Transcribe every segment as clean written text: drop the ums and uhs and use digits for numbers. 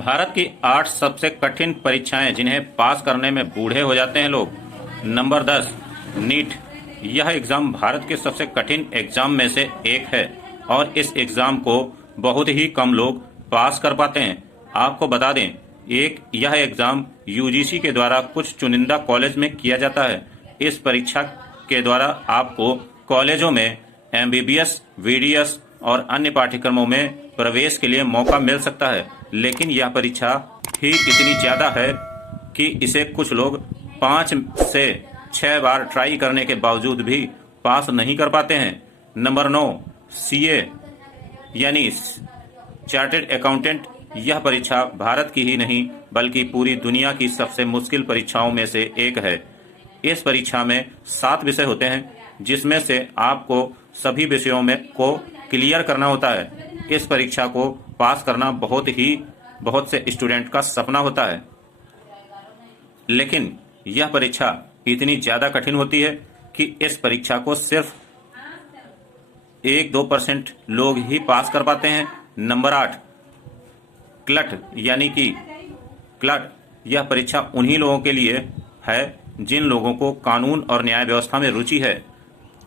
भारत की 8 सबसे कठिन परीक्षाएं जिन्हें पास करने में बूढ़े हो जाते हैं लोग। Number 10, NEET. यह एग्जाम भारत के सबसे कठिन एग्जाम में से एक है और इस एग्जाम को बहुत ही कम लोग पास कर पाते हैं। आपको बता दें, यह एग्जाम यूजीसी के द्वारा कुछ चुनिंदा कॉलेज में किया जाता है। इस परीक्षा के द्वारा आपको कॉलेजों में एमबीबीएस, वीडीएस और अन्य पाठ्यक्रमों में प्रवेश के लिए मौका मिल सकता है, लेकिन यह परीक्षा ही इतनी ज़्यादा है कि इसे कुछ लोग 5 से 6 बार ट्राई करने के बावजूद भी पास नहीं कर पाते हैं। नंबर 9, सीए यानी चार्टर्ड अकाउंटेंट। यह परीक्षा भारत की ही नहीं बल्कि पूरी दुनिया की सबसे मुश्किल परीक्षाओं में से एक है। इस परीक्षा में 7 विषय होते हैं, जिसमें से आपको सभी विषयों में को क्लियर करना होता है। इस परीक्षा को पास करना बहुत से स्टूडेंट का सपना होता है, लेकिन यह परीक्षा इतनी ज़्यादा कठिन होती है कि इस परीक्षा को सिर्फ 1-2% लोग ही पास कर पाते हैं। नंबर 8, क्लट यानी कि क्लट। यह परीक्षा उन्हीं लोगों के लिए है जिन लोगों को कानून और न्याय व्यवस्था में रुचि है।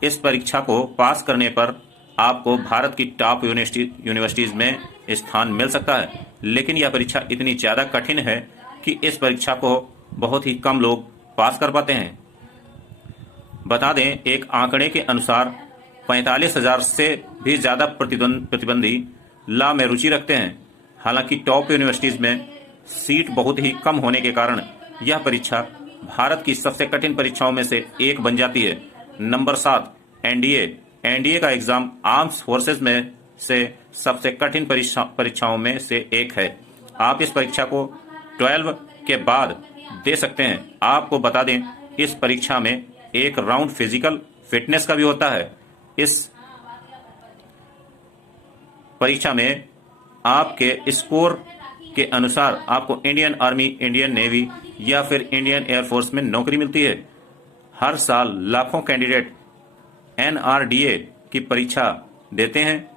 इस परीक्षा को पास करने पर आपको भारत की टॉप यूनिवर्सिटीज़ में स्थान मिल सकता है, लेकिन यह परीक्षा इतनी ज़्यादा कठिन है कि इस परीक्षा को बहुत ही कम लोग पास कर पाते हैं। बता दें, एक आंकड़े के अनुसार 45,000 से भी ज़्यादा प्रतिबंधी लॉ में रुचि रखते हैं। हालांकि टॉप यूनिवर्सिटीज़ में सीट बहुत ही कम होने के कारण यह परीक्षा भारत की सबसे कठिन परीक्षाओं में से एक बन जाती है। नंबर 7, एनडीए का एग्जाम आर्म्स फोर्सेज में से सबसे कठिन परीक्षाओं में से एक है। आप इस परीक्षा को 12 के बाद दे सकते हैं। आपको बता दें, इस परीक्षा में एक राउंड फिजिकल फिटनेस का भी होता है। इस परीक्षा में आपके स्कोर के अनुसार आपको इंडियन आर्मी, इंडियन नेवी या फिर इंडियन एयरफोर्स में नौकरी मिलती है। हर साल लाखों कैंडिडेट एनआरडीए की परीक्षा देते हैं,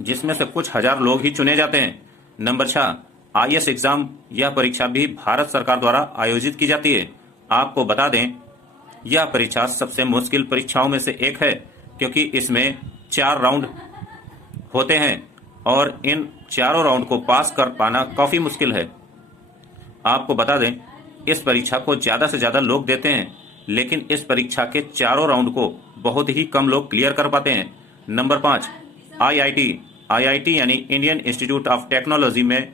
जिसमें से कुछ हजार लोग ही चुने जाते हैं। Number 6, IAS exam. यह परीक्षा भी भारत सरकार द्वारा आयोजित की जाती है। आपको बता दें, यह परीक्षा सबसे मुश्किल परीक्षाओं में से एक है, क्योंकि इसमें 4 राउंड होते हैं और इन चारों राउंड को पास कर पाना काफ़ी मुश्किल है। आपको बता दें, इस परीक्षा को ज़्यादा से ज़्यादा लोग देते हैं, लेकिन इस परीक्षा के चारों राउंड को बहुत ही कम लोग क्लियर कर पाते हैं। नंबर 5, आईआईटी यानी इंडियन इंस्टीट्यूट ऑफ टेक्नोलॉजी में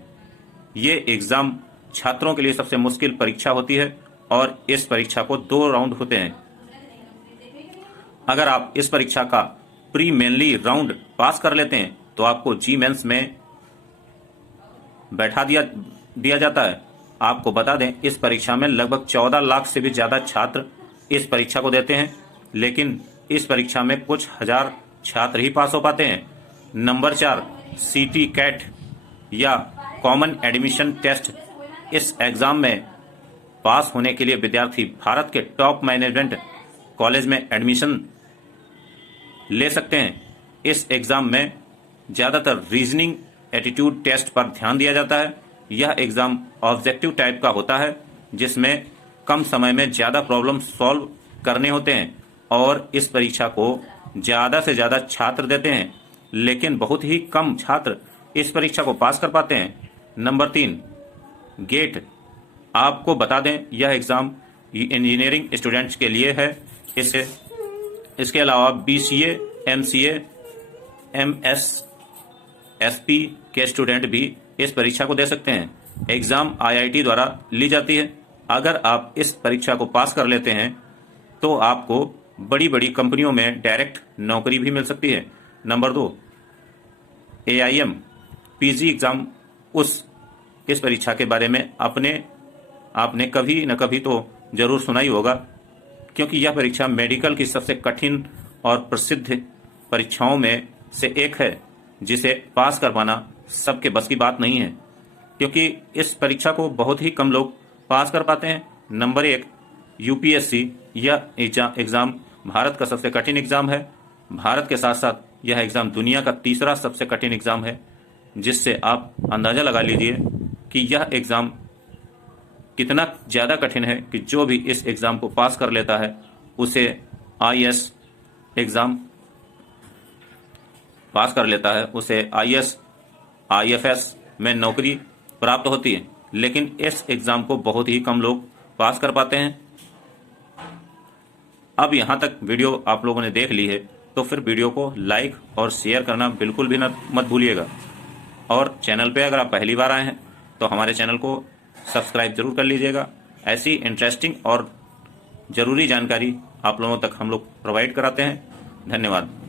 ये एग्ज़ाम छात्रों के लिए सबसे मुश्किल परीक्षा होती है और इस परीक्षा को 2 राउंड होते हैं। अगर आप इस परीक्षा का प्री मेनली राउंड पास कर लेते हैं तो आपको जी मेंस में बैठा दिया जाता है। आपको बता दें, इस परीक्षा में लगभग 14 लाख से भी ज़्यादा छात्र इस परीक्षा को देते हैं, लेकिन इस परीक्षा में कुछ हजार छात्र ही पास हो पाते हैं। नंबर 4, सीटी कैट या कॉमन एडमिशन टेस्ट। इस एग्ज़ाम में पास होने के लिए विद्यार्थी भारत के टॉप मैनेजमेंट कॉलेज में एडमिशन ले सकते हैं। इस एग्ज़ाम में ज़्यादातर रीजनिंग एटीट्यूड टेस्ट पर ध्यान दिया जाता है। यह एग्ज़ाम ऑब्जेक्टिव टाइप का होता है, जिसमें कम समय में ज़्यादा प्रॉब्लम सॉल्व करने होते हैं और इस परीक्षा को ज़्यादा से ज़्यादा छात्र देते हैं, लेकिन बहुत ही कम छात्र इस परीक्षा को पास कर पाते हैं। Number 3, GATE. आपको बता दें, यह एग्ज़ाम इंजीनियरिंग स्टूडेंट्स के लिए है। इसके अलावा बीसीए, एमसीए, एमएसएसपी के स्टूडेंट भी इस परीक्षा को दे सकते हैं। एग्ज़ाम आईआईटी द्वारा ली जाती है। अगर आप इस परीक्षा को पास कर लेते हैं तो आपको बड़ी बड़ी कंपनियों में डायरेक्ट नौकरी भी मिल सकती है। Number 2, AIM PG exam. इस परीक्षा के बारे में आपने कभी न कभी तो ज़रूर सुना ही होगा, क्योंकि यह परीक्षा मेडिकल की सबसे कठिन और प्रसिद्ध परीक्षाओं में से एक है, जिसे पास कर पाना सबके बस की बात नहीं है, क्योंकि इस परीक्षा को बहुत ही कम लोग पास कर पाते हैं। Number 1, UPSC. यह एग्ज़ाम भारत का सबसे कठिन एग्ज़ाम है। भारत के साथ साथ यह एग्ज़ाम दुनिया का तीसरा सबसे कठिन एग्ज़ाम है, जिससे आप अंदाज़ा लगा लीजिए कि यह एग्ज़ाम कितना ज़्यादा कठिन है कि जो भी इस एग्ज़ाम को पास कर लेता है उसे आईएएस एग्ज़ाम पास कर लेता है उसे आईएएस आईएफएस में नौकरी प्राप्त होती है। लेकिन इस एग्ज़ाम को बहुत ही कम लोग पास कर पाते हैं। अब यहाँ तक वीडियो आप लोगों ने देख ली है तो फिर वीडियो को लाइक और शेयर करना बिल्कुल भी मत भूलिएगा। और चैनल पे अगर आप पहली बार आए हैं तो हमारे चैनल को सब्सक्राइब जरूर कर लीजिएगा। ऐसी इंटरेस्टिंग और ज़रूरी जानकारी आप लोगों तक हम लोग प्रोवाइड कराते हैं। धन्यवाद।